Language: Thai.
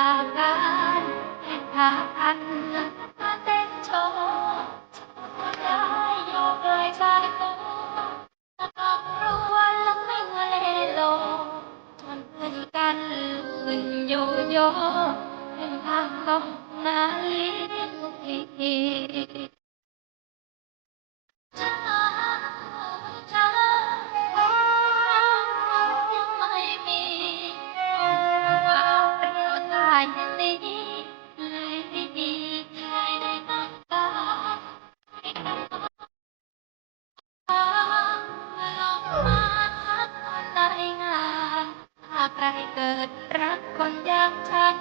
ท่านเงินมาเต้อโชว์ก็ไยกเยใจโตกลัรู้วไม่เงเลโลจนเพื่อนกันลื่นอยโยเป็นทางตรงนั้ คนอย่างฉัน